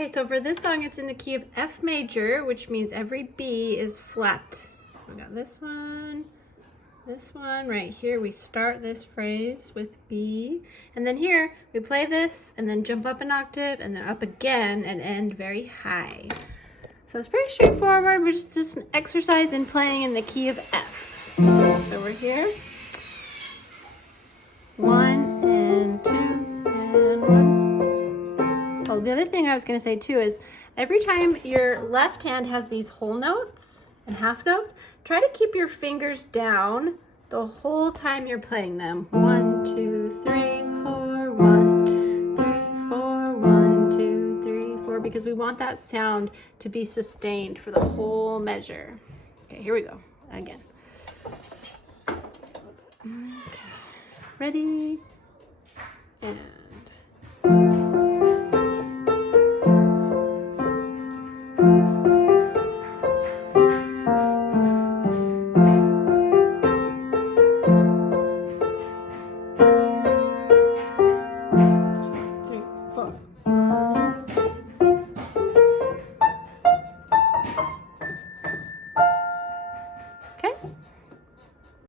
Okay, so for this song, it's in the key of F major, which means every B is flat. So we got this one right here. We start this phrase with B, and then here we play this and then jump up an octave and then up again and end very high. So it's pretty straightforward. We're just an exercise in playing in the key of F. So we're here. 1 and 2 and 1. Oh, the other thing I was going to say too is every time your left hand has these whole notes and half notes, try to keep your fingers down the whole time you're playing them. 1, 2, 3, 4, 1, 3, 4, 1, 2, 3, 4, because we want that sound to be sustained for the whole measure. Okay, here we go again. Okay. Ready? And